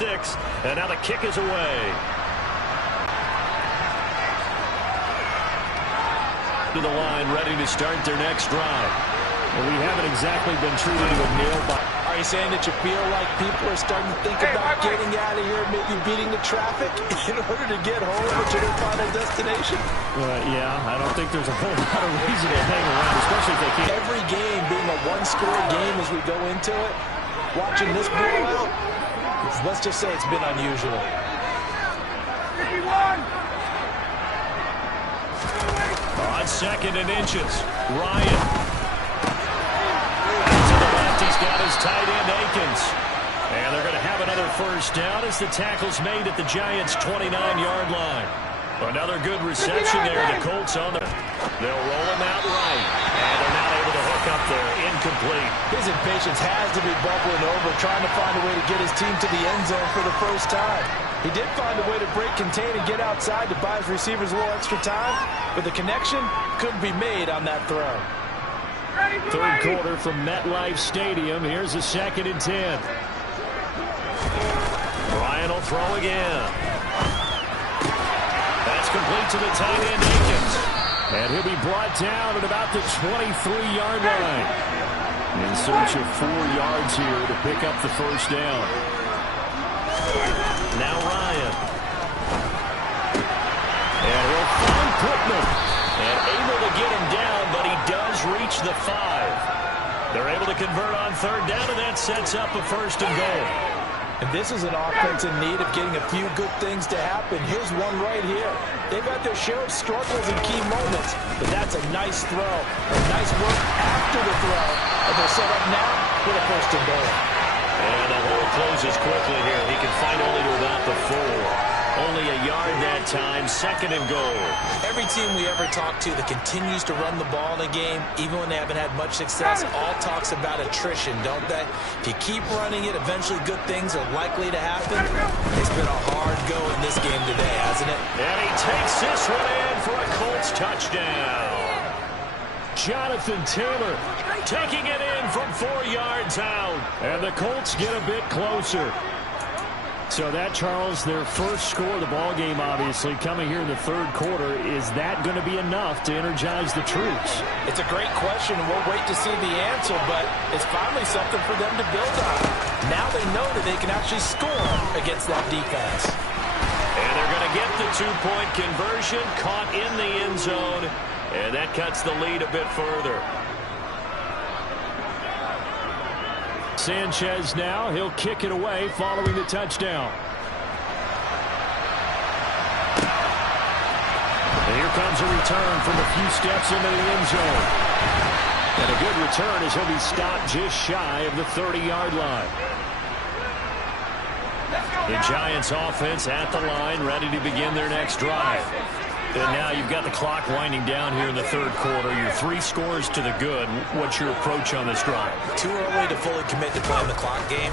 6, and now the kick is away. To the line, ready to start their next drive. Well, we haven't exactly been treated with nail-biter. Are you saying that you feel like people are starting to think about getting out of here, maybe beating the traffic in order to get home to their final destination? Yeah, I don't think there's a whole lot of reason to hang around, especially if they can't. Every game being a one-score game as we go into it, watching this blowout, let's just say it's been unusual. 51! On 2nd and inches, Ryan. Out to the left, he's got his tight end, Akins. And they're going to have another first down as the tackle's made at the Giants' 29-yard line. Another good reception there. The Colts on the... They'll roll him out right. And they're not able to hook up there. Incomplete. His impatience has to be bubbling over, trying to find a way to get his team to the end zone for the first time. He did find a way to break, contain, and get outside to buy his receivers a little extra time, but the connection couldn't be made on that throw. Third quarter from MetLife Stadium. Here's a 2nd and 10. Ryan will throw again. That's complete to the tight end, Akins. And he'll be brought down at about the 23-yard line. In search of 4 yards here to pick up the first down. Now Ryan. And he'll find Pittman. And able to get him down, but he does reach the 5. They're able to convert on 3rd down, and that sets up a 1st and goal. And this is an offense in need of getting a few good things to happen. Here's one right here. They've had their share of struggles in key moments, but that's a nice throw. A nice work after the throw. And they're set up now for the 1st and goal. And the hole closes quickly here. He can find only to about the 4. Only a yard that time, 2nd and goal. Every team we ever talk to that continues to run the ball in a game, even when they haven't had much success, all talks about attrition, don't they? If you keep running it, eventually good things are likely to happen. It's been a hard go in this game today, hasn't it? And he takes this one in for a Colts touchdown. Jonathan Taylor taking it in from 4 yards out. And the Colts get a bit closer. So that, Charles, their first score of the ball game, obviously, coming here in the 3rd quarter. Is that going to be enough to energize the troops? It's a great question. We'll wait to see the answer, but it's finally something for them to build on. Now they know that they can actually score against that defense. And they're going to get the 2-point conversion, caught in the end zone, and that cuts the lead a bit further. Sanchez now, he'll kick it away following the touchdown. And here comes a return from a few steps into the end zone. And a good return as he'll be stopped just shy of the 30-yard line. The Giants offense at the line, ready to begin their next drive. And now you've got the clock winding down here in the 3rd quarter. You're 3 scores to the good. What's your approach on this drive? Too early to fully commit to playing the clock game.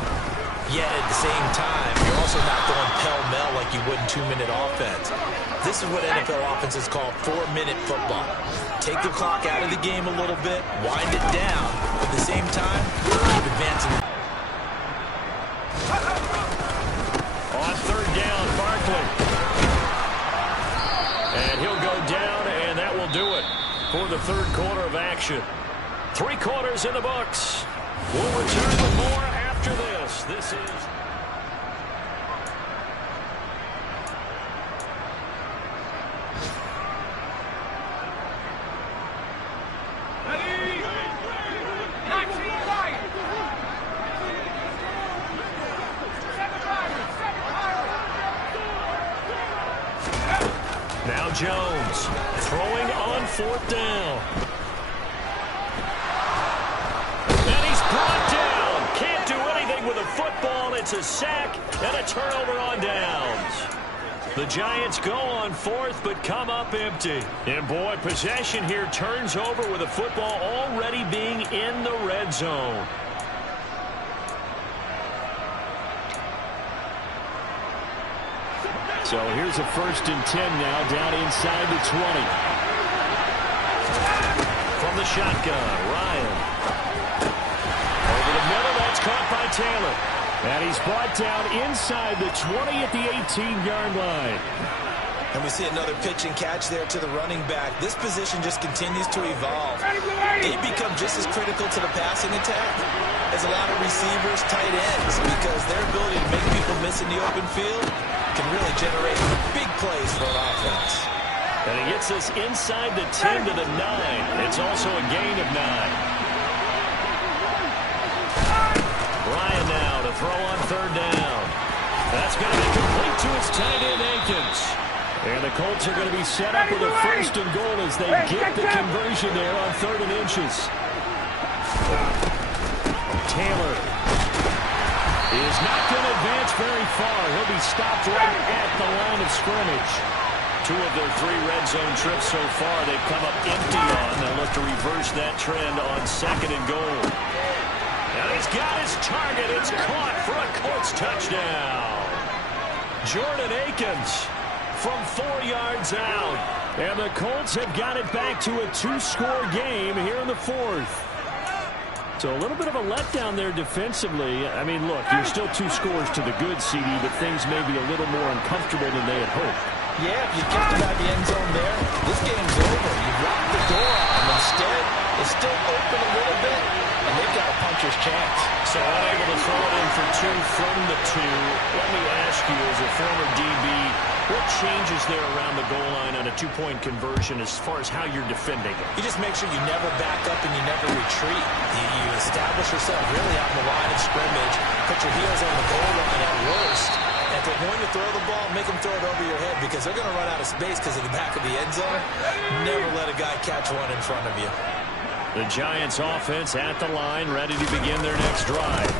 Yet at the same time, you're also not going pell-mell like you would in 2-minute offense. This is what NFL offenses call 4-minute football. Take the clock out of the game a little bit, wind it down. At the same time, keep advancing. On 3rd down, Barkley. And he'll go down, and that will do it for the 3rd quarter of action. 3 quarters in the books. We'll return with more after this. This is... Now Jones throwing on 4th down. And he's brought down. Can't do anything with a football. It's a sack and a turnover on downs. The Giants go on 4th but come up empty. And boy, possession here turns over with the football already being in the red zone. So here's a 1st and 10 now down inside the 20. From the shotgun, Ryan. Over the middle, that's caught by Taylor. And he's brought down inside the 20 at the 18-yard line. And we see another pitch and catch there to the running back. This position just continues to evolve. They become just as critical to the passing attack as a lot of receivers, tight ends, because their ability to make people miss in the open field can really generate big plays for an offense. And he gets us inside the 10 to the 9. It's also a gain of 9. Ryan now to throw on third down. That's going to be complete to his tight end, Akins. And the Colts are going to be set up with a first and goal as they get the conversion there on 3rd and inches. Taylor is not going to advance very far. He'll be stopped right at the line of scrimmage. 2 of their 3 red zone trips so far they've come up empty on. They'll look to reverse that trend on 2nd and goal. And he's got his target. It's caught for a Colts touchdown. Jordan Akins from 4 yards out. And the Colts have got it back to a 2-score game here in the 4th. So a little bit of a letdown there defensively. I mean, look, you're still 2 scores to the good, CD, but things may be a little more uncomfortable than they had hoped. Yeah, if you kept it out of the end zone there, this game's over. You locked the door on them. Instead, it's still open a little bit, and they've got a puncher's chance. So unable to throw it in for 2 from the 2. Let me ask you, as a former DB, what changes there around the goal line on a 2-point conversion as far as how you're defending it? You just make sure you never back up and you never retreat. You establish yourself really out in the line of scrimmage, put your heels on the goal line at worst. And if they're going to throw the ball, make them throw it over your head because they're going to run out of space because of the back of the end zone. Never let a guy catch one in front of you. The Giants offense at the line, ready to begin their next drive.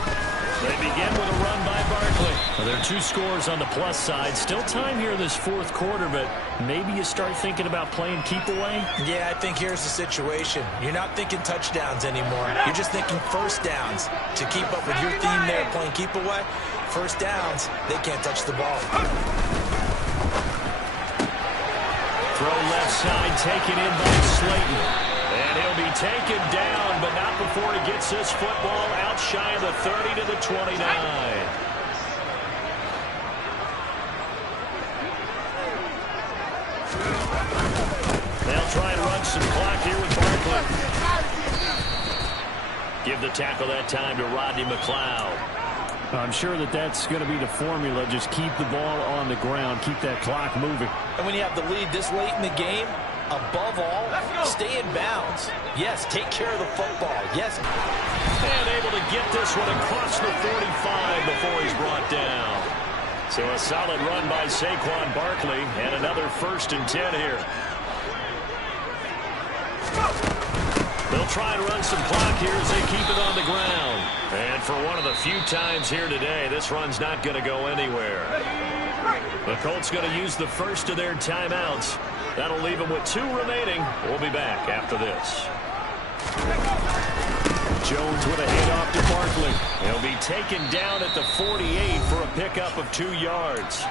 They begin with a run by Barkley. Well, there are 2 scores on the plus side. Still time here in this 4th quarter, but maybe you start thinking about playing keep away? Yeah, I think here's the situation. You're not thinking touchdowns anymore. You're just thinking first downs. To keep up with your theme there, playing keep away, first downs, they can't touch the ball. Throw left side, taken in by Slayton. And he'll be taken down, but not before he gets this football out shy of the 30 to the 29. They'll try and run some clock here with Barkley. Give the tackle that time to Rodney McLeod. I'm sure that's going to be the formula. Just keep the ball on the ground, keep that clock moving. And when you have the lead this late in the game, above all, stay in bounds. Yes, take care of the football. Yes. And able to get this one across the 45 before he's brought down. So a solid run by Saquon Barkley and another 1st and 10 here. They'll try and run some clock here as they keep it on the ground. And for one of the few times here today, this run's not going to go anywhere. The Colts going to use the first of their timeouts. That'll leave them with 2 remaining. We'll be back after this. Jones with a handoff to Barkley. He'll be taken down at the 48 for a pickup of 2 yards.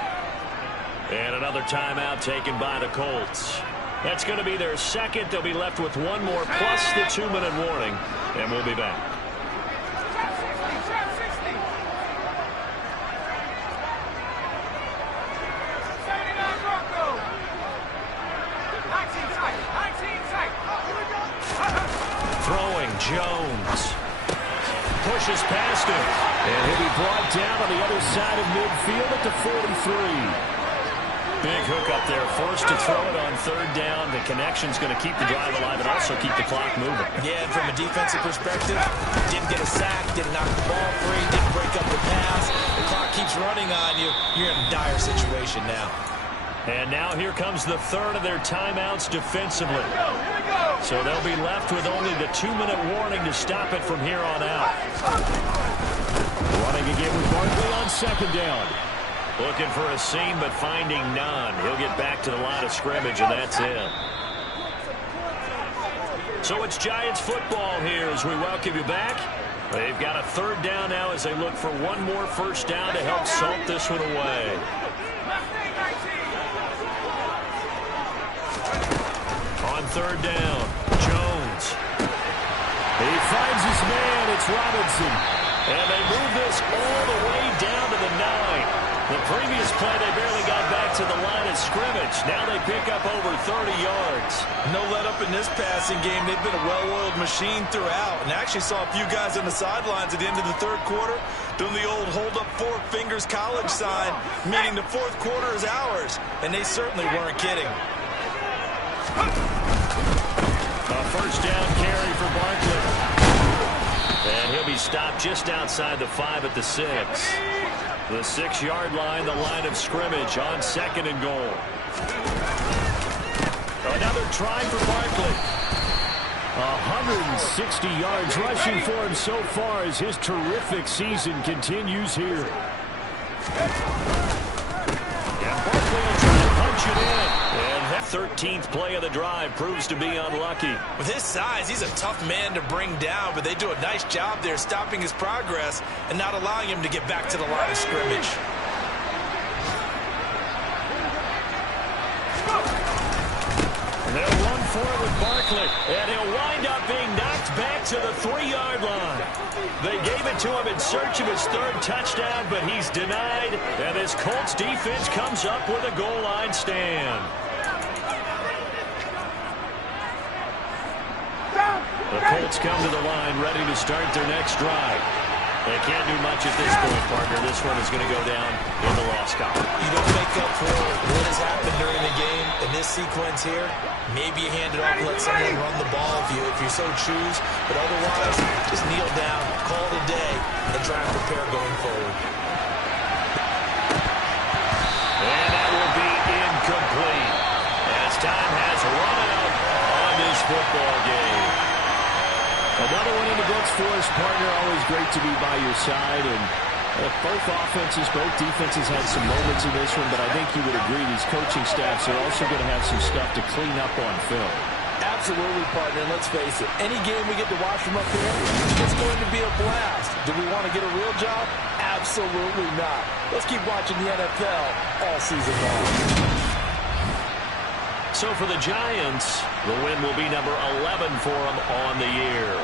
And another timeout taken by the Colts. That's going to be their second. They'll be left with 1 more plus the 2-minute warning. And we'll be back. Throwing, Jones. Pushes past him. And he'll be brought down on the other side of midfield at the 43. Big hook up there. Forced to throw it on 3rd down. The connection's going to keep the drive alive and also keep the clock moving. Yeah, and from a defensive perspective, didn't get a sack, didn't knock the ball free, didn't break up the pass. The clock keeps running on you. You're in a dire situation now. And now here comes the 3rd of their timeouts defensively. So they'll be left with only the 2-minute warning to stop it from here on out. Running again with Barkley on 2nd down. Looking for a seam, but finding none. He'll get back to the line of scrimmage, and that's it. So it's Giants football here as we welcome you back. They've got a 3rd down now as they look for 1 more first down to help salt this one away. On 3rd down, Jones. He finds his man. It's Robinson. And they move this all the way down to the 9. The previous play, they barely got back to the line of scrimmage. Now they pick up over 30 yards. No let up in this passing game. They've been a well-oiled machine throughout. And actually saw a few guys on the sidelines at the end of the third quarter doing the old hold up four fingers college sign, meaning the fourth quarter is ours. And they certainly weren't kidding. A first down carry for Barkley. And he'll be stopped just outside the 5 at the 6. The 6-yard line, the line of scrimmage on 2nd and goal. Another try for Barkley. 160 yards rushing for him so far as his terrific season continues here. And Barkley will try to punch it in. And that 13th play of the drive proves to be unlucky. With his size, he's a tough man to bring down, but they do a nice job there stopping his progress and not allowing him to get back to the line of scrimmage. They'll run forward with Barkley, and he'll wind up being knocked back to the 3-yard line. They gave it to him in search of his 3rd touchdown, but he's denied, and this Colts defense comes up with a goal line stand. The Colts come to the line ready to start their next drive. They can't do much at this point, partner. This one is going to go down in the loss column. You don't make up for what has happened during the game in this sequence here. Maybe you hand it off and let someone run the ball if you so choose. But otherwise, just kneel down, call it a day, and try and prepare going forward. And that will be incomplete as time has run out on this football game. Another one in the books for us, partner. Always great to be by your side. And both offenses, both defenses had some moments in this one, but I think you would agree these coaching staffs are also going to have some stuff to clean up on film. Absolutely, partner. And let's face it, any game we get to watch from up here, it's going to be a blast. Do we want to get a real job? Absolutely not. Let's keep watching the NFL all season long. So for the Giants, the win will be number 11 for them on the year.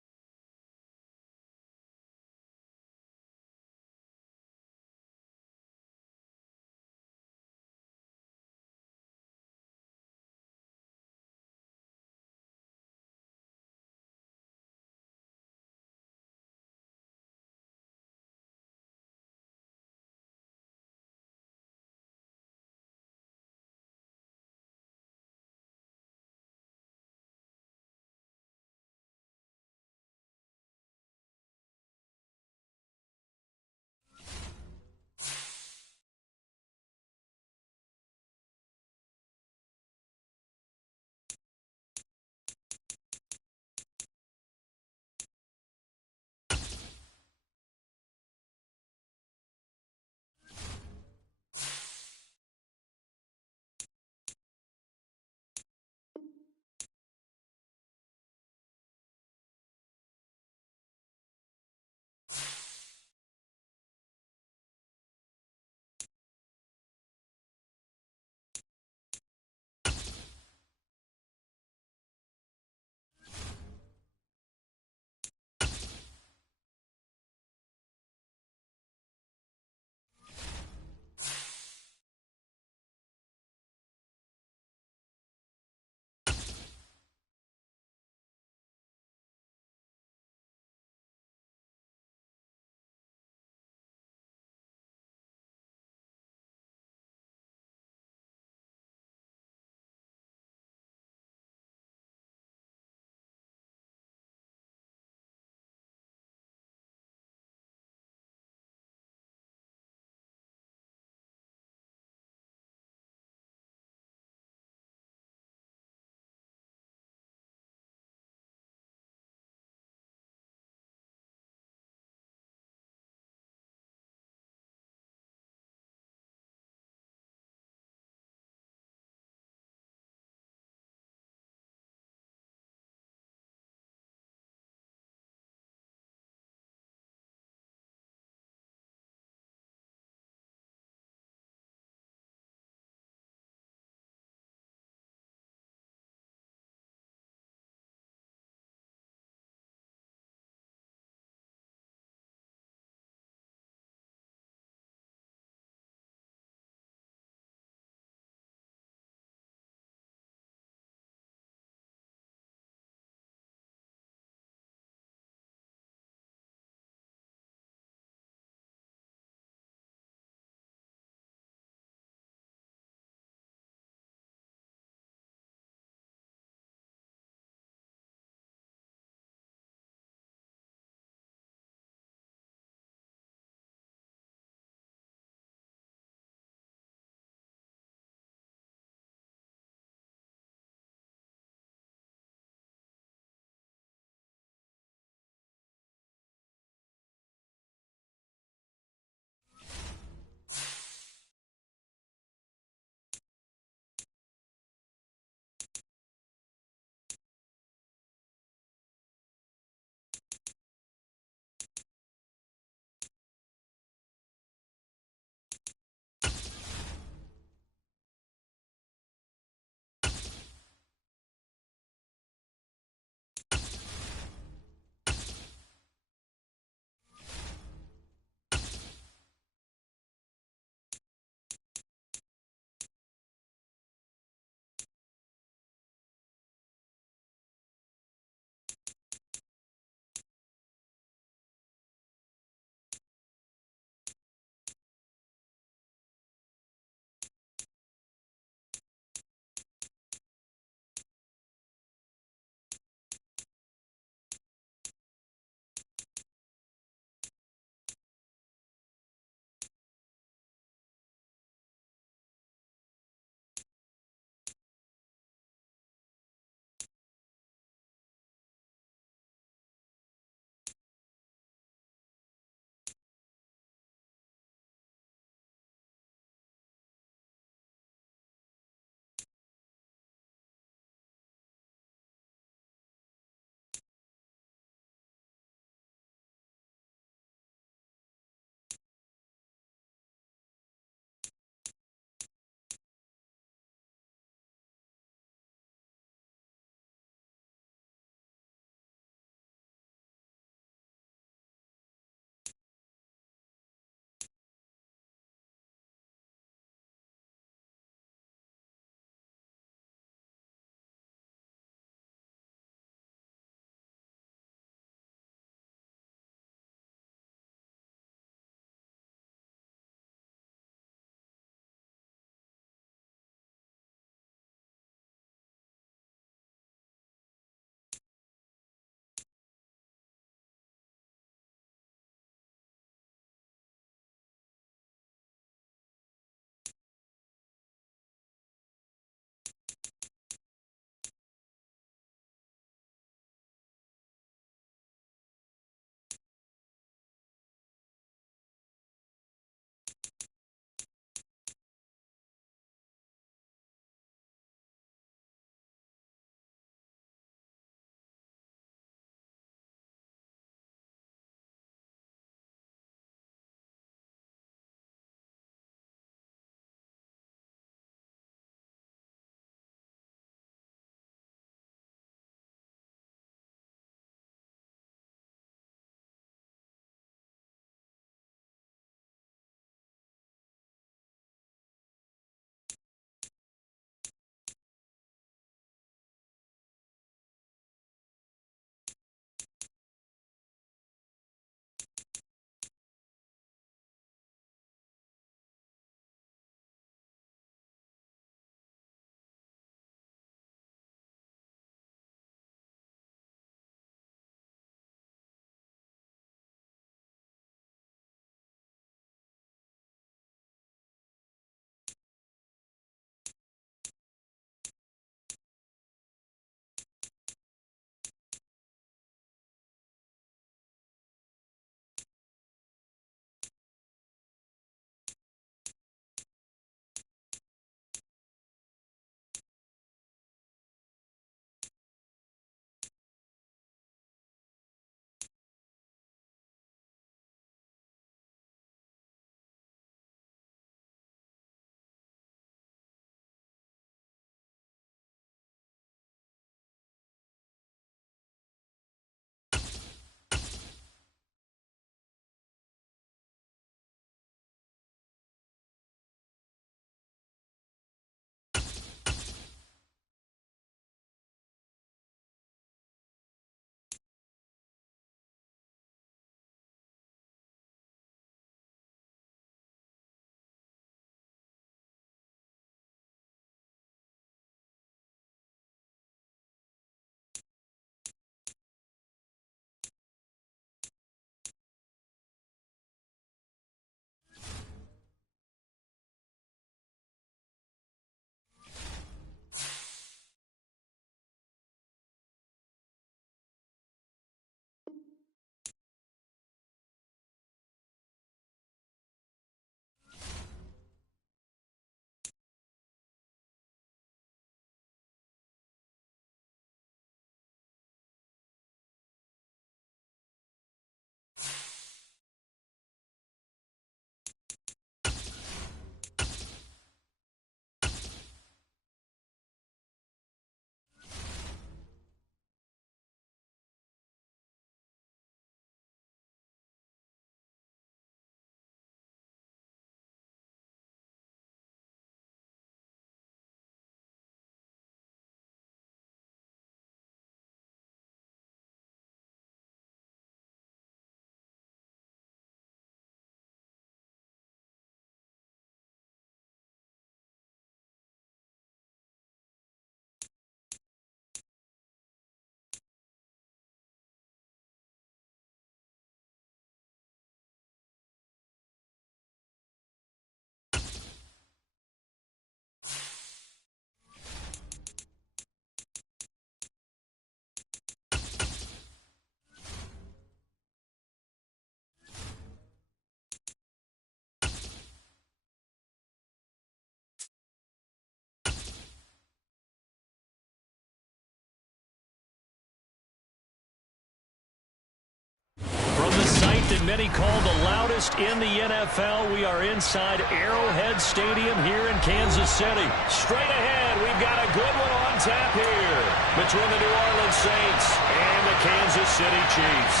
something many call the loudest in the NFL. We are inside Arrowhead Stadium here in Kansas City. Straight ahead, we've got a good one on tap here between the New Orleans Saints and the Kansas City Chiefs.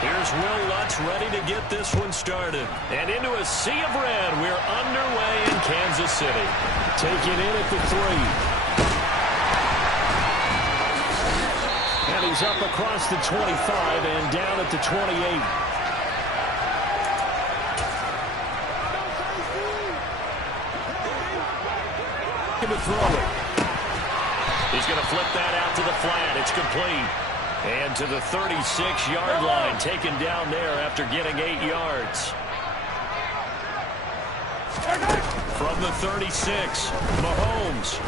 Here's Will Lutz ready to get this one started. And into a sea of red, we're underway in Kansas City. Taking in at the 3. And he's up across the 25 and down at the 28. To throw it. He's going to flip that out to the flat. It's complete. And to the 36-yard line, taken down there after getting 8 yards. From the 36, Mahomes.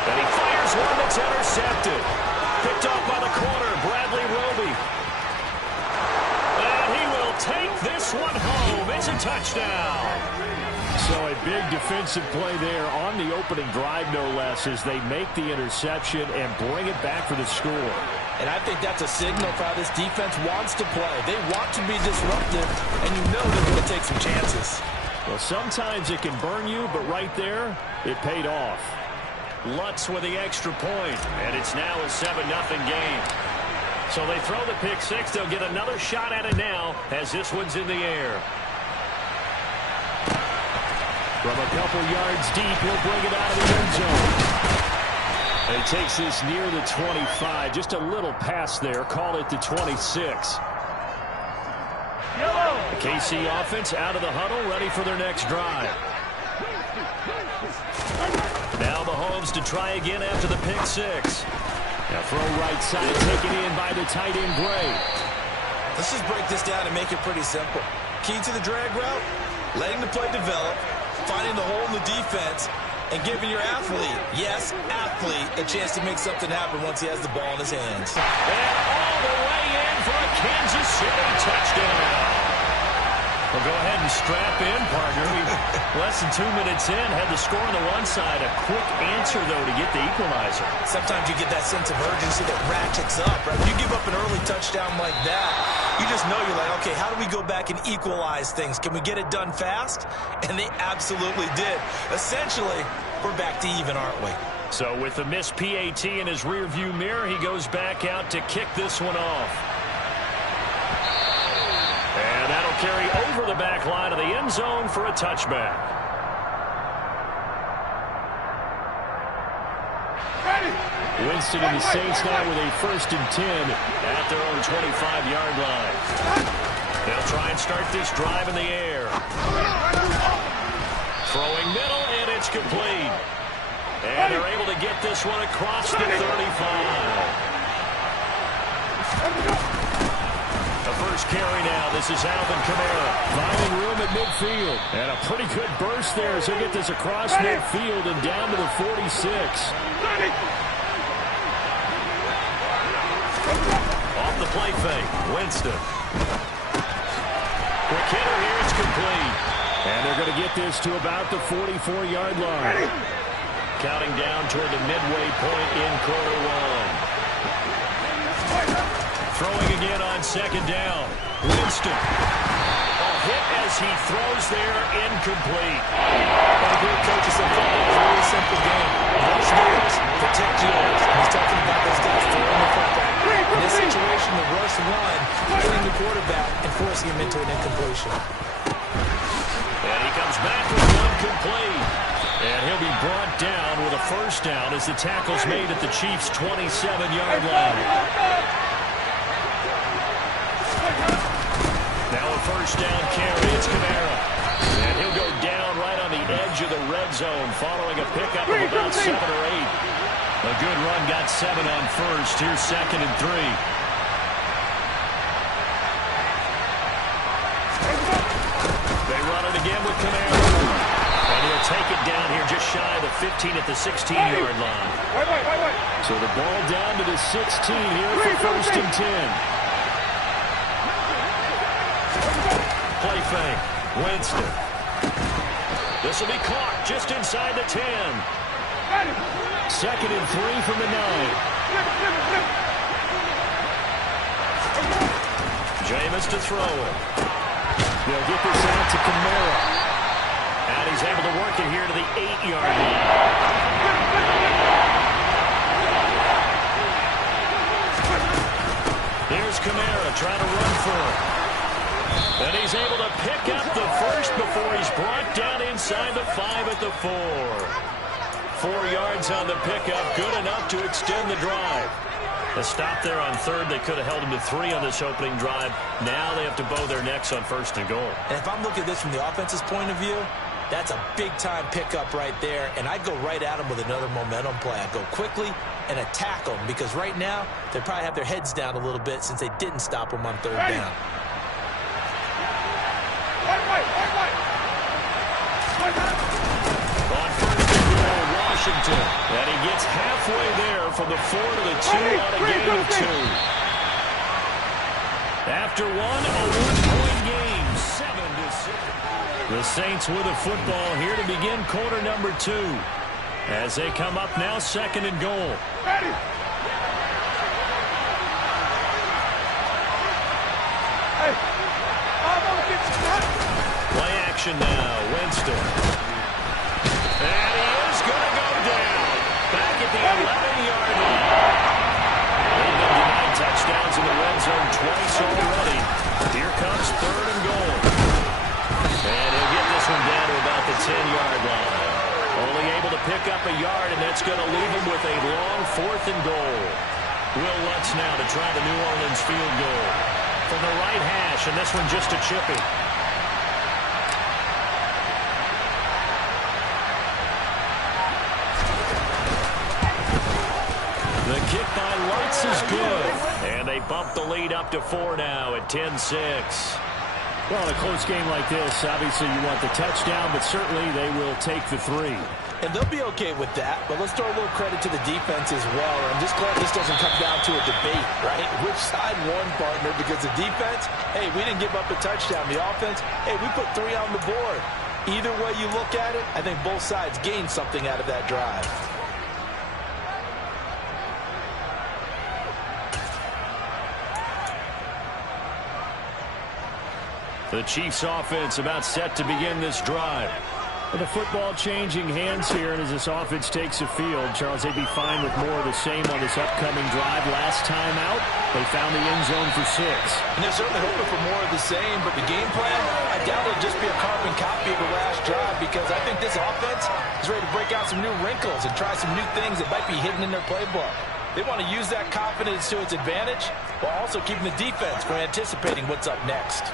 And he fires one that's intercepted. Picked off by the corner, Bradley Roby. And he will take this one home. It's a touchdown. So a big defensive play there on the opening drive, no less, as they make the interception and bring it back for the score. And I think that's a signal for how this defense wants to play. They want to be disruptive, and you know they're going to take some chances. Well, sometimes it can burn you, but right there, it paid off. Lutz with the extra point, and it's now a 7-0 game. So they throw the pick six. They'll get another shot at it now as this one's in the air. From a couple yards deep, he'll bring it out of the end zone. And he takes this near the 25. Just a little pass there. Call it the 26. The KC offense out of the huddle, ready for their next drive. Now Mahomes to try again after the pick six. Now throw right side, taken in by the tight end Gray. Let's just break this down and make it pretty simple. Key to the drag route, letting the play develop, finding the hole in the defense, and giving your athlete, yes, athlete, a chance to make something happen once he has the ball in his hands. And all the way in for a Kansas City touchdown. Well, go ahead and strap in, partner. Less than 2 minutes in, had the score on the one side. A quick answer, though, to get the equalizer. Sometimes you get that sense of urgency that ratchets up, right? When you give up an early touchdown like that, you just know you're like, okay, how do we go back and equalize things? Can we get it done fast? And they absolutely did. Essentially, we're back to even, aren't we? So with the missed PAT in his rearview mirror, he goes back out to kick this one off. And that'll carry over the back line of the end zone for a touchback. Winston and the Saints now with a 1st and 10 at their own 25-yard line. They'll try and start this drive in the air. Throwing middle, and it's complete. And they're able to get this one across the 35. The first carry now. This is Alvin Kamara finding room at midfield. And a pretty good burst there as he'll get this across midfield and down to the 46. Off the play fake, Winston. Quick hitter here, it's complete. And they're going to get this to about the 44-yard line. Counting down toward the midway point in quarter one. Throwing again on 2nd down. Winston. A hit as he throws there, incomplete. Well, the great coaches have thought it was a really simple game. Rush theirs, protect yours. And he's talking about those guys throwing the football. In this situation, the rush won, hitting the quarterback and forcing him into an incompletion. And he comes back with one complete. And he'll be brought down with a 1st down as the tackle's made at the Chiefs' 27-yard line. Now a 1st down carry. It's Kamara. And he'll go down right on the edge of the red zone following a pickup of about 7 or 8. A good run got 7 on 1st. Here's 2nd and 3. They run it again with Kamara. And he'll take it down here just shy of the 15 at the 16-yard line. So the ball down to the 16 here for 1st and 10. Play fake. Winston. This will be caught just inside the 10. 2nd and 3 from the 9. Jameis to throw it. They'll get this out to Kamara. And he's able to work it here to the 8-yard line. Here's Kamara trying to run for it. And he's able to pick up the first before he's brought down inside the 5 at the 4. 4 yards on the pickup, good enough to extend the drive. A stop there on 3rd. They could have held him to 3 on this opening drive. Now they have to bow their necks on 1st and goal. And if I'm looking at this from the offense's point of view, that's a big-time pickup right there. And I'd go right at him with another momentum play. I'd go quickly and attack them because right now they probably have their heads down a little bit since they didn't stop him on 3rd down. On 1st and goal, Washington. And he gets halfway there from the 4 to the 2 on a gain of 2. After one, a 1-point game, 7-6. The Saints with a football here to begin quarter number 2. As they come up now, 2nd and goal. Play action now, Winston. And he is going to go down. Back at the 11-yard line. They've been denied touchdowns in the red zone twice already. Here comes 3rd and goal. And he'll get this one down to about the 10-yard line. Only able to pick up a yard, and that's going to leave him with a long 4th and goal. Will Lutz now to try the New Orleans field goal. From the right hash, and this one just a chippy. The kick by Lutz is good. And they bump the lead up to 4 now at 10-6. Well, in a close game like this, obviously you want the touchdown, but certainly they will take the 3. And they'll be okay with that, but let's throw a little credit to the defense as well. I'm just glad this doesn't come down to a debate, right? Which side won, partner? Because the defense, hey, we didn't give up a touchdown. The offense, hey, we put 3 on the board. Either way you look at it, I think both sides gained something out of that drive. The Chiefs offense about set to begin this drive. And the football changing hands here, and as this offense takes the field, Charles, they'd be fine with more of the same on this upcoming drive. Last time out, they found the end zone for 6. And they're certainly hoping for more of the same, but the game plan, I doubt it'll just be a carbon copy of the last drive because I think this offense is ready to break out some new wrinkles and try some new things that might be hidden in their playbook. They want to use that confidence to its advantage while also keeping the defense from anticipating what's up next.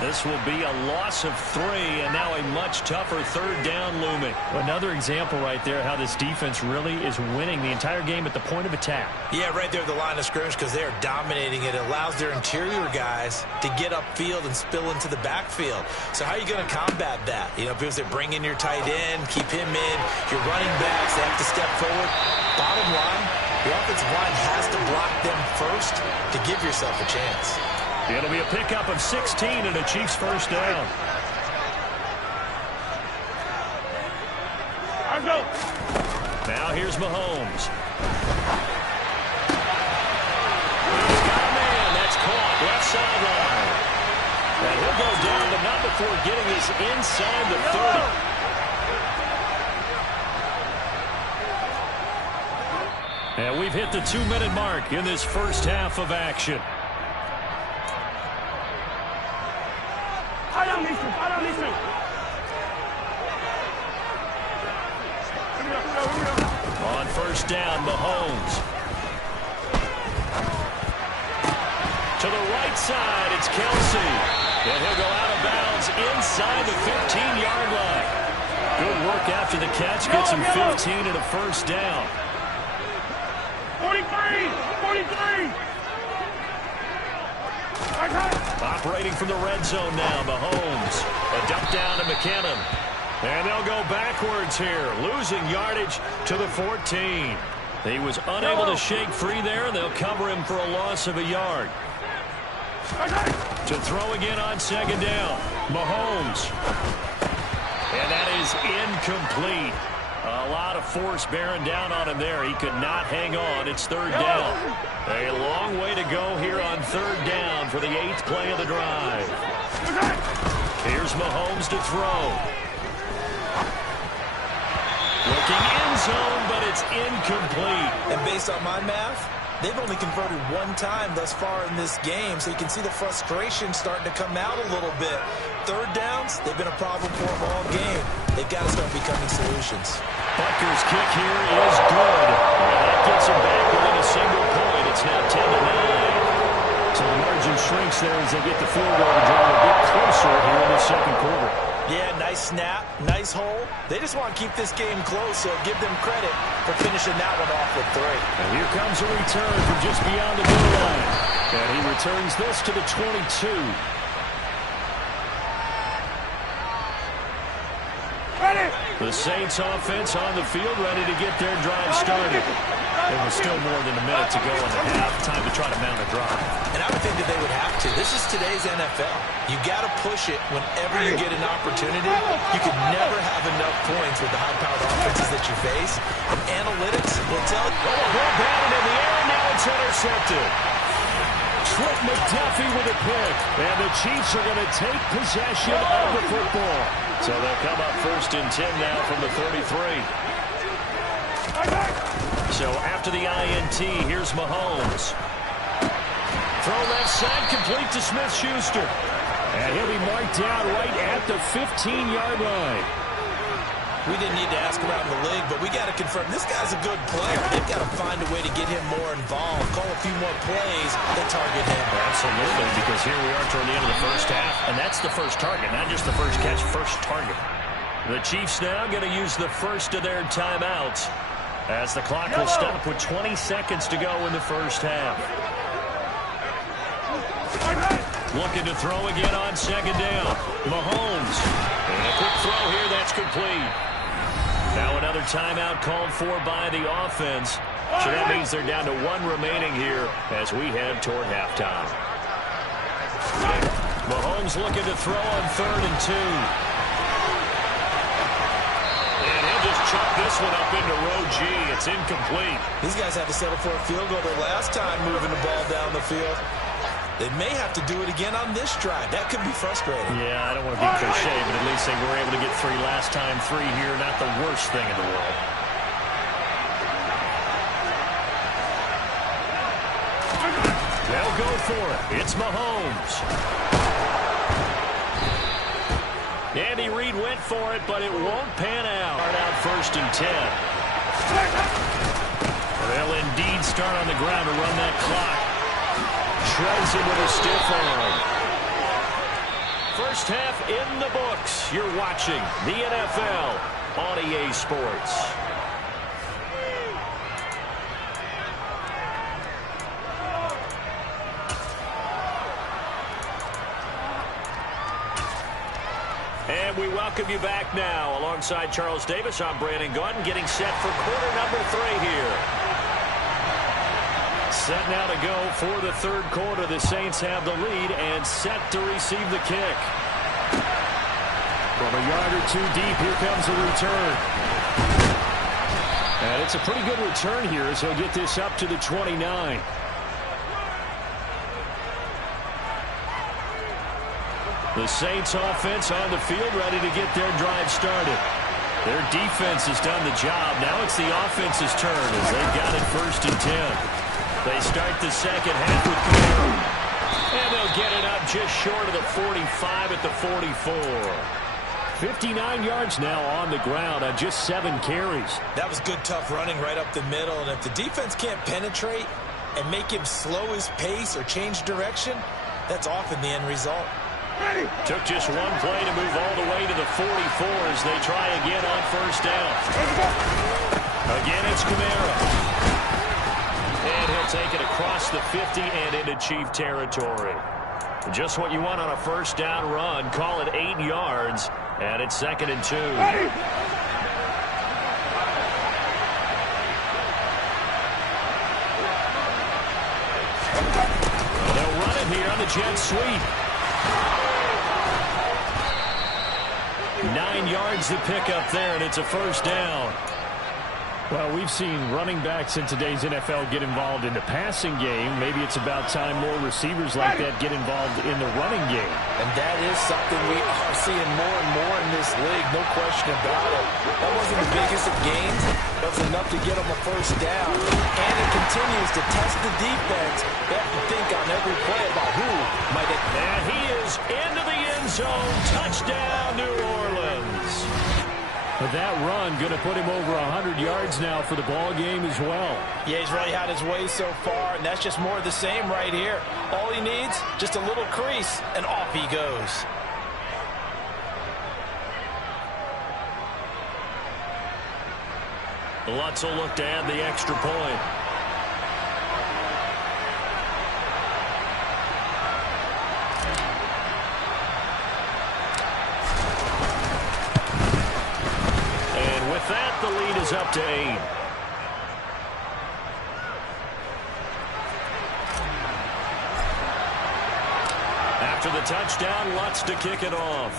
This will be a loss of 3, and now a much tougher 3rd down looming. Another example right there how this defense really is winning the entire game at the point of attack. Yeah, right there at the line of scrimmage because they are dominating it. It allows their interior guys to get upfield and spill into the backfield. So how are you going to combat that? You know, because they bring in your tight end, keep him in, your running backs, they have to step forward. Bottom line, your offensive line has to block them first to give yourself a chance. It'll be a pickup of 16 and a Chiefs first down. Now here's Mahomes. He's got a man. That's caught. Left sideline. And he'll go down, but not before getting this inside the 30. And we've hit the 2-minute mark in this first half of action. On first down, Mahomes. To the right side, it's Kelsey. And he'll go out of bounds inside the 15-yard line. Good work after the catch. Gets him 15 and a first down. 43! Operating from the red zone now, Mahomes. A dump down to McKinnon. And they'll go backwards here, losing yardage to the 14. He was unable to shake free there, and they'll cover him for a loss of a yard. To throw again on second down, Mahomes. And that is incomplete. A lot of force bearing down on him there. He could not hang on. It's third down. A long way to go here on third down for the 8th play of the drive. Here's Mahomes to throw. Looking end zone, but it's incomplete. And based on my math, they've only converted one time thus far in this game, so you can see the frustration starting to come out a little bit. Third downs, they've been a problem for them all game. They've got to start becoming solutions. Butker's kick here is good. And that gets him back within a single point. It's now 10-9. So the margin shrinks there as they get the field goal to draw a bit closer here in the second quarter. Yeah, nice snap, nice hole. They just want to keep this game close, so give them credit for finishing that one off with 3. And here comes a return from just beyond the goal line. And he returns this to the 22. The Saints offense on the field ready to get their drive started. There was still more than a minute to go in the half. Time to try to mount a drive. And I would think that they would have to. This is today's NFL. You got to push it whenever you get an opportunity. You could never have enough points with the high-powered offenses that you face. And analytics will tell you. Oh, ball batted in the air, and now it's intercepted. Trent McDuffie with a pick. And the Chiefs are going to take possession of the football. So they'll come up 1st and 10 now from the 33. So after the INT, here's Mahomes. Throw left side, complete to Smith-Schuster. And he'll be marked down right at the 15-yard line. We didn't need to ask around the league, but we got to confirm this guy's a good player. They've got to find a way to get him more involved, call a few more plays that target him. Absolutely, because here we are toward the end of the first half, and that's the first target, not just the first catch, first target. The Chiefs now going to use the first of their timeouts as the clock will stop with 20 seconds to go in the first half. Looking to throw again on second down. Mahomes. And a quick throw here, that's complete. Now another timeout called for by the offense. So that means they're down to 1 remaining here as we head toward halftime. Mahomes looking to throw on 3rd and 2. And he'll just chuck this one up into row G. It's incomplete. These guys had to settle for a field goal their last time moving the ball down the field. They may have to do it again on this drive. That could be frustrating. Yeah, I don't want to be cliche, but at least they were able to get 3 last time. 3 here, not the worst thing in the world. They'll go for it. It's Mahomes. Andy Reid went for it, but it won't pan out. Start out 1st and 10. They'll indeed start on the ground to run that clock. Shreds him with a stiff arm. First half in the books. You're watching the NFL on EA Sports. And we welcome you back now. Alongside Charles Davis, I'm Brandon Gordon, getting set for quarter number 3 here. Set now to go for the third quarter. The Saints have the lead and set to receive the kick. From a yard or 2 deep, here comes the return. And it's a pretty good return here as he'll get this up to the 29. The Saints offense on the field ready to get their drive started. Their defense has done the job. Now it's the offense's turn as they've got it 1st and 10. They start the second half with Camaro. And they'll get it up just short of the 45 at the 44. 59 yards now on the ground on just 7 carries. That was good, tough running right up the middle. And if the defense can't penetrate and make him slow his pace or change direction, that's often the end result. Took just 1 play to move all the way to the 44 as they try again on 1st down. Again, it's Camaro. And he'll take it across the 50 and into Chief territory. Just what you want on a 1st down run. Call it 8 yards, and it's 2nd and 2. They'll run it here on the jet sweep. 9 yards to pick up there, and it's a first down. Well, we've seen running backs in today's NFL get involved in the passing game. Maybe it's about time more receivers like that get involved in the running game. And that is something we are seeing more and more in this league, no question about it. That wasn't the biggest of gains, but it was enough to get them a first down. And it continues to test the defense. They have to think on every play about who might hit. And he is into the end zone. Touchdown, New Orleans. But that run going to put him over 100 yards now for the ball game as well. Yeah, he's really had his way so far, and that's just more of the same right here. All he needs, just a little crease, and off he goes. Lutz will look to add the extra point. That, the lead is up to 8. After the touchdown, Lutz to kick it off.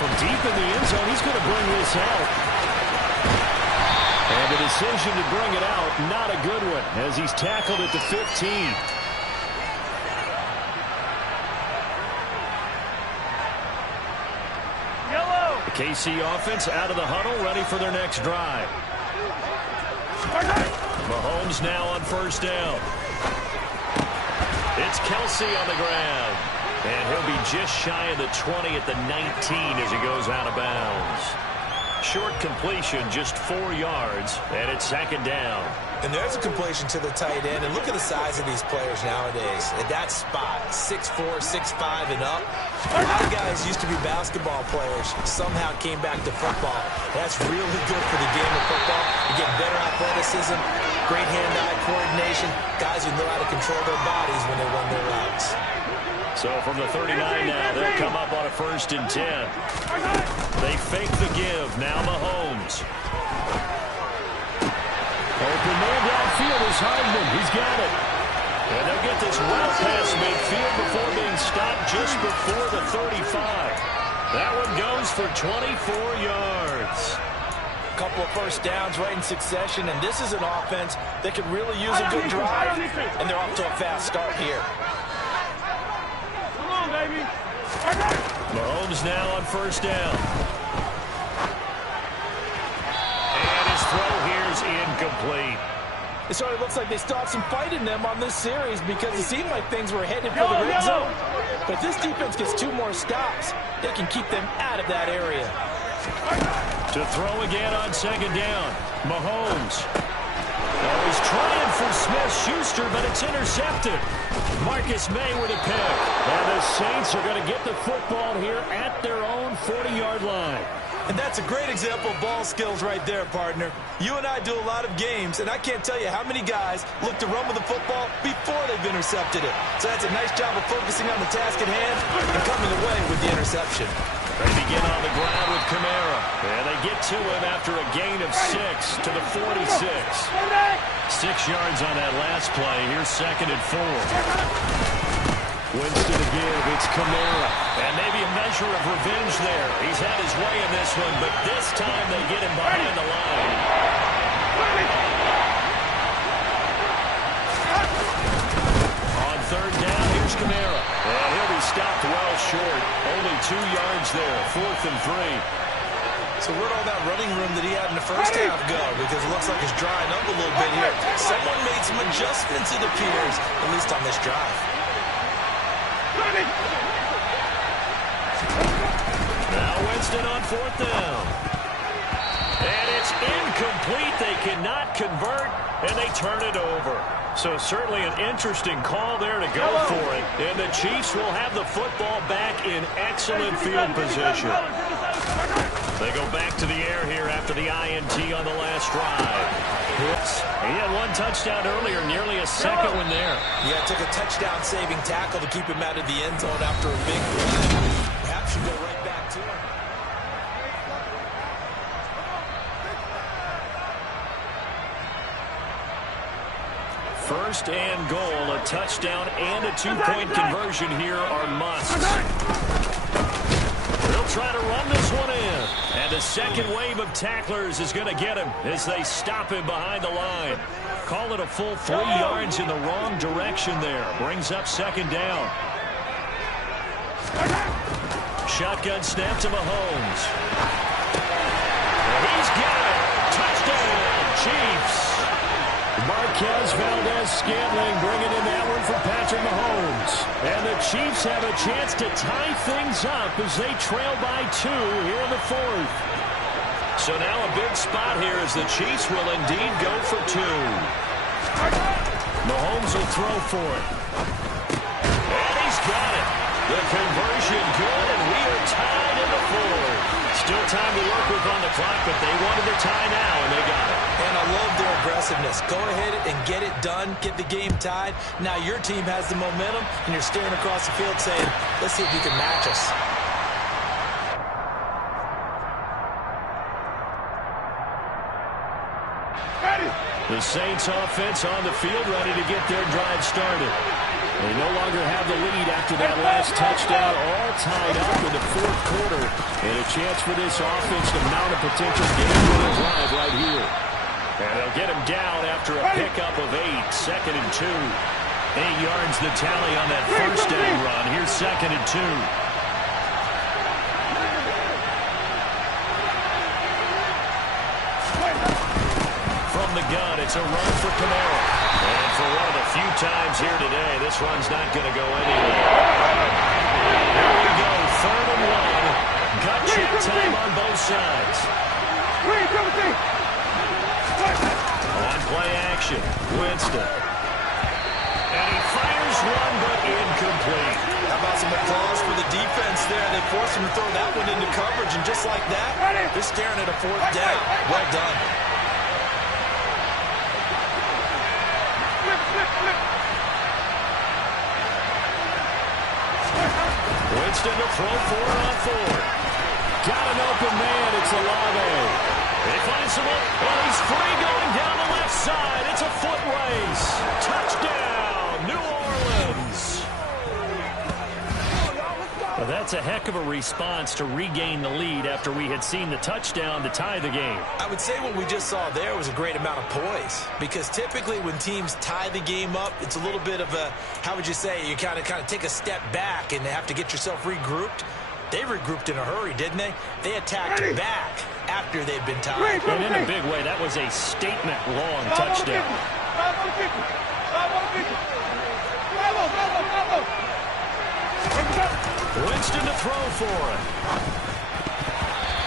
From deep in the end zone, he's going to bring this out. And the decision to bring it out, not a good one, as he's tackled at the 15. KC offense out of the huddle, ready for their next drive. Mahomes now on first down. It's Kelsey on the ground. And he'll be just shy of the 20 at the 19 as he goes out of bounds. Short completion, just 4 yards, and it's second down. And there's a completion to the tight end. And look at the size of these players nowadays. At that spot, 6'4", 6'5", and up. A lot of guys used to be basketball players, somehow came back to football. That's really good for the game of football. You get better athleticism, great hand-eye coordination. Guys who know how to control their bodies when they run their routes. So from the 39 now, they'll come up on a 1st and 10. They fake the give. Now Mahomes. Open man downfield is Hardman. He's got it. And they'll get this well past midfield before being stopped just before the 35. That one goes for 24 yards. A couple of first downs right in succession, and this is an offense that could really use a good drive, and they're off to a fast start here. Mahomes now on first down. And his throw here is incomplete. It sort of looks like they still have some fight in them on this series because it seemed like things were headed for the red zone. But this defense gets 2 more stops. They can keep them out of that area. To throw again on second down. Mahomes. Oh, he's trying for Smith-Schuster, but it's intercepted. Marcus May with a pick. And the Saints are going to get the football here at their own 40-yard line. And that's a great example of ball skills right there, partner. You and I do a lot of games, and I can't tell you how many guys look to run with the football before they've intercepted it. So that's a nice job of focusing on the task at hand and coming away with the interception. They begin on the ground with Kamara. And they get to him after a gain of 6 to the 46. 6 yards on that last play. Here's 2nd and 4. Winston to give. It's Kamara. And maybe a measure of revenge there. He's had his way in this one, but this time they get him behind the line. On 3rd down, here's Kamara. And he'll be stopped well short. Only 2 yards there. 4th and 3. So where'd all that running room that he had in the first half go? Because it looks like it's drying up a little bit here. Someone made some adjustments, it appears, at least on this drive. Now Winston on 4th down. And it's incomplete. They cannot convert, and they turn it over. So certainly an interesting call there to go for it. And the Chiefs will have the football back in excellent field position. They go back to the air here after the INT on the last drive. He had 1 touchdown earlier, nearly a 2nd one there. Yeah, it took a touchdown-saving tackle to keep him out of the end zone after a big play. Perhaps you go right back to him. First and goal, a touchdown and a two-point conversion here are musts. They'll try to run this one in. And the second wave of tacklers is going to get him as they stop him behind the line. Call it a full 3 yards in the wrong direction there. Brings up second down. Shotgun snap to Mahomes. And he's got it. Touchdown, Chiefs. Marquez Valdez-Scantling bringing in that one for Patrick Mahomes. And the Chiefs have a chance to tie things up as they trail by 2 here in the 4th. So now a big spot here as the Chiefs will indeed go for 2. Mahomes will throw for it. And he's got it. The conversion good, and we are tied in the 4th. Still time to work with on the clock, but they wanted to tie now, and they got it. And I love their aggressiveness. Go ahead and get it done, get the game tied. Now your team has the momentum, and you're staring across the field saying, let's see if you can match us. The Saints offense on the field, ready to get their drive started. They no longer have the lead after that last touchdown, all tied up in the 4th quarter. And a chance for this offense to mount a potential game-winning drive right here. And they'll get him down after a pickup of 8, 2nd and 2. 8 yards the tally on that first down run. Here's 2nd and 2. From the gun, it's a run for Kamara. And for one of the few times here today, this run's not going to go anywhere. Here we go, 3rd and 1. Gut check time on both sides. On play action, Winston. And he fires one, but incomplete. How about some applause for the defense there? They forced him to throw that one into coverage, and just like that, they're staring at a 4th down. Well done. Winston to throw for it on 4th. Got an open man. It's Olave. He finds him up, and he's free going down the left side. It's a foot race. Touchdown, New Orleans. Well, that's a heck of a response to regain the lead after we had seen the touchdown to tie the game. I would say what we just saw there was a great amount of poise, because typically when teams tie the game up, it's a little bit of a, how would you say, you kind of take a step back and have to get yourself regrouped. They regrouped in a hurry, didn't they? They attacked back after they'd been tied. And in a big way, that was a statement-long touchdown. Winston to throw for it.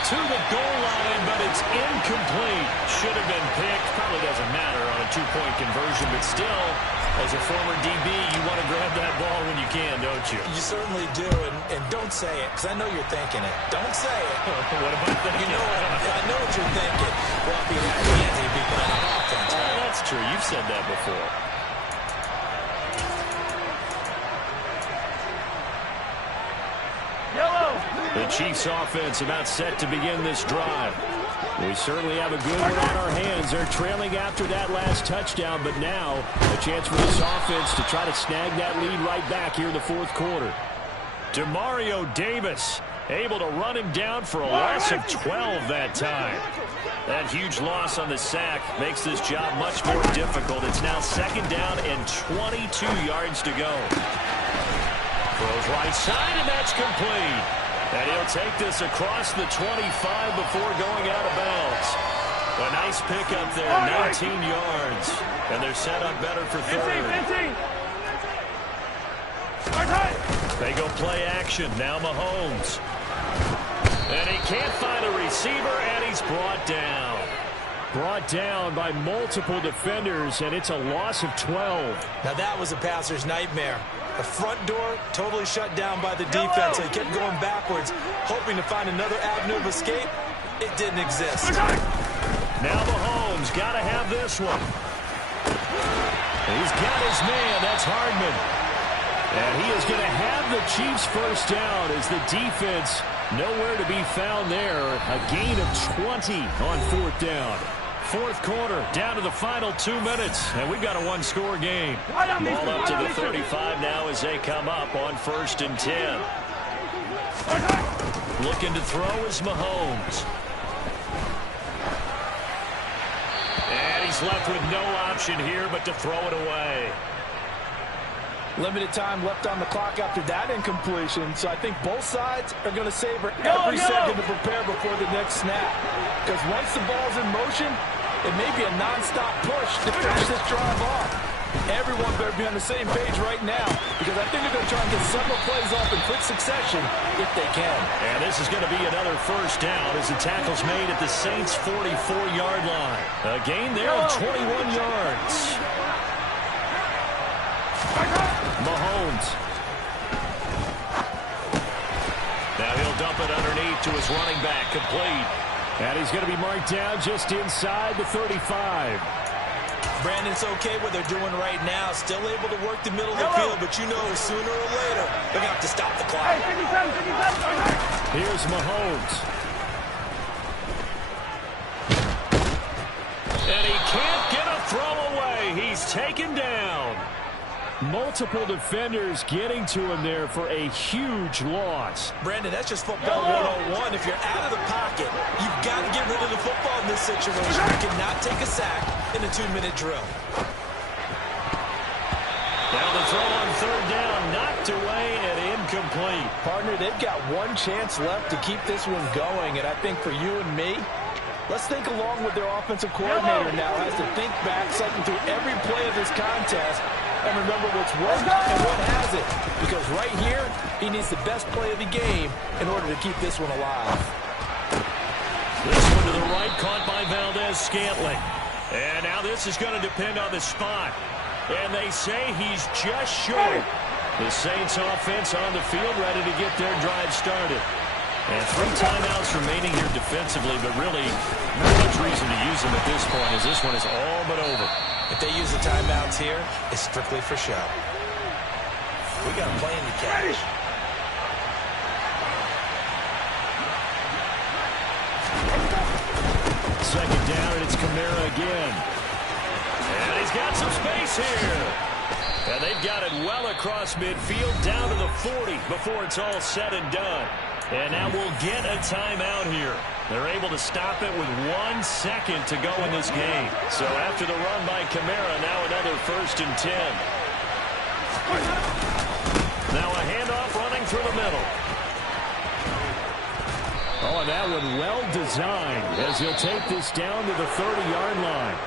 To the goal line, but it's incomplete. Should have been picked. Probably doesn't matter on a 2-point conversion, but still, as a former DB, you want to grab that ball when you can, don't you? You certainly do, and don't say it, because I know you're thinking it. Don't say it. What am I thinking? I know what you're thinking. Well, if he had hands, he'd be playing on offense. Oh, that's true. You've said that before. The Chiefs offense about set to begin this drive. We certainly have a good one on our hands. They're trailing after that last touchdown, but now a chance for this offense to try to snag that lead right back here in the 4th quarter. Demario Davis able to run him down for a loss of 12 that time. That huge loss on the sack makes this job much more difficult. It's now 2nd down and 22 yards to go. Throws right side, and that's complete. And he'll take this across the 25 before going out of bounds. A nice pickup there, 19 yards. And they're set up better for 3rd. They go play action. Now Mahomes. And he can't find a receiver, and he's brought down. Brought down by multiple defenders, and it's a loss of 12. Now that was a passer's nightmare. The front door totally shut down by the defense. They kept going backwards, hoping to find another avenue of escape. It didn't exist. Now Mahomes got to have this one. He's got his man. That's Hardman. And he is going to have the Chiefs first down as the defense nowhere to be found there. A gain of 20 on 4th down. Fourth quarter, down to the final 2 minutes, and we've got a one-score game. Ball up to the 35 now as they come up on 1st and 10. Looking to throw is Mahomes. And he's left with no option here but to throw it away. Limited time left on the clock after that incompletion, so I think both sides are going to savor every second to prepare before the next snap. Because once the ball's in motion, it may be a non-stop push to finish this drive off. Everyone better be on the same page right now, because I think they're going to try and get several plays off in quick succession if they can. And this is going to be another first down as the tackle's made at the Saints' 44-yard line. A gain there of 21 yards. Mahomes. Now he'll dump it underneath to his running back, complete. And he's going to be marked down just inside the 35. Brandon, it's okay what they're doing right now. Still able to work the middle of the field, but you know sooner or later they're going to have to stop the clock. Here's Mahomes. And he can't get a throw away. He's taken down. Multiple defenders getting to him there for a huge loss. Brandon, that's just football 101. If you're out of the pocket, you've got to get rid of the football in this situation. You cannot take a sack in a 2-minute drill. Now the throw on 3rd down, knocked away and incomplete. Partner, they've got one chance left to keep this one going, and I think for you and me, let's think along with their offensive coordinator now has to think back, cycle through every play of this contest, and remember what's worked and what hasn't. Because right here, he needs the best play of the game in order to keep this one alive. This one to the right, caught by Valdez-Scantling. And now this is going to depend on the spot. And they say he's just short. The Saints offense on the field, ready to get their drive started. And 3 timeouts remaining here defensively, but really not much reason to use them at this point, as this one is all but over. If they use the timeouts here, it's strictly for show. We got a play in the catch. Second down, and it's Kamara again. And he's got some space here. And they've got it well across midfield, down to the 40 before it's all said and done. And now we'll get a timeout here. They're able to stop it with 1 second to go in this game. So after the run by Kamara, now another 1st and 10. Now a handoff running through the middle. Oh, and that one well designed as he'll take this down to the 30-yard line.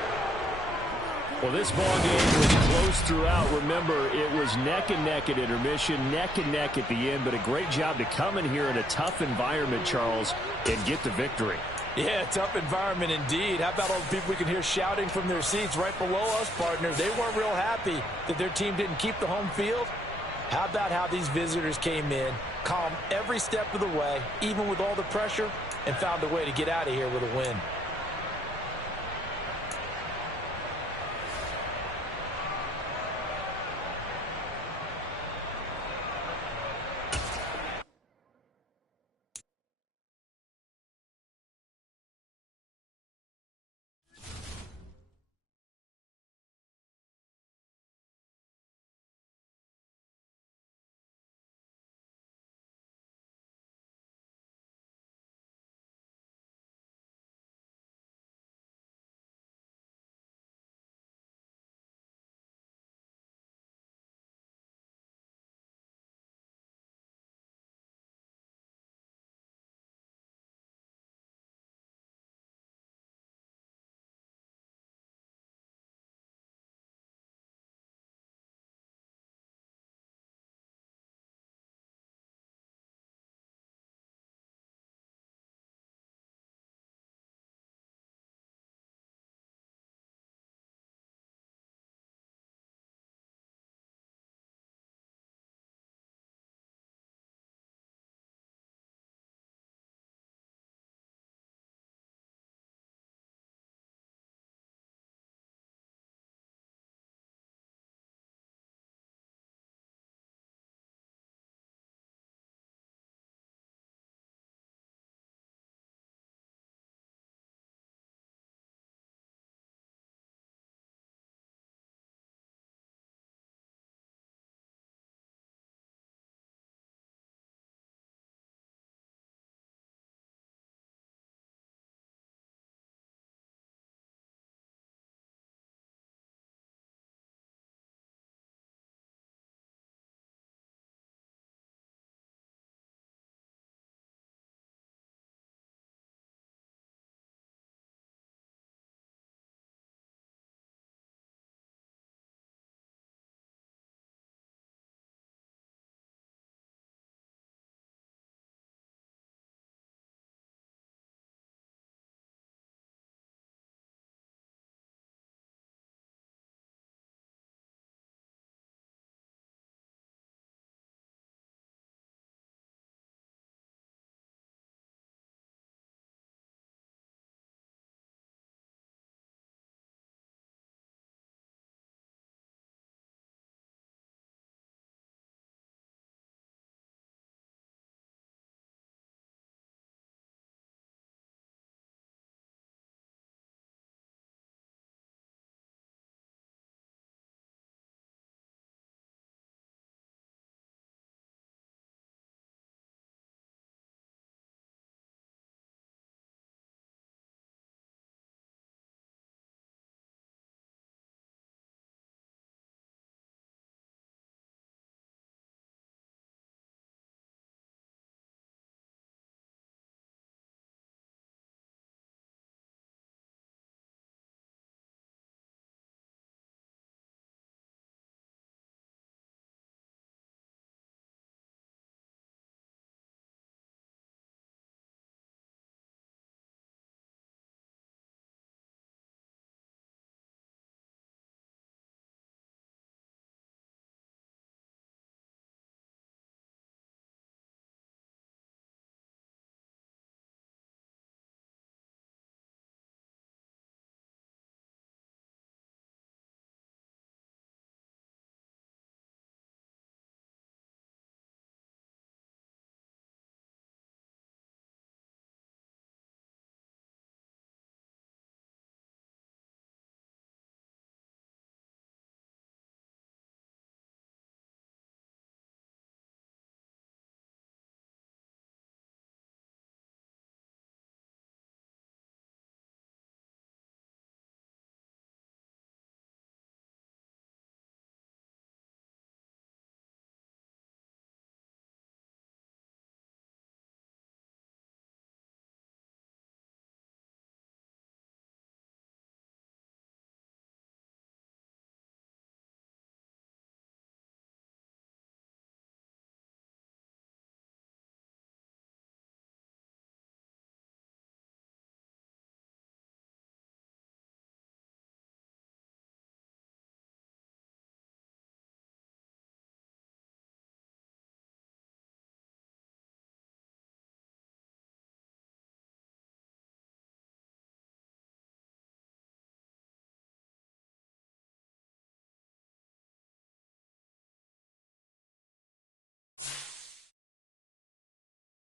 Well, this ball game was close throughout. Remember, it was neck and neck at intermission, neck and neck at the end, but a great job to come in here in a tough environment, Charles, and get the victory. Yeah, tough environment indeed. How about all the people we can hear shouting from their seats right below us, partner? They weren't real happy that their team didn't keep the home field. How about how these visitors came in, calm every step of the way, even with all the pressure, and found a way to get out of here with a win.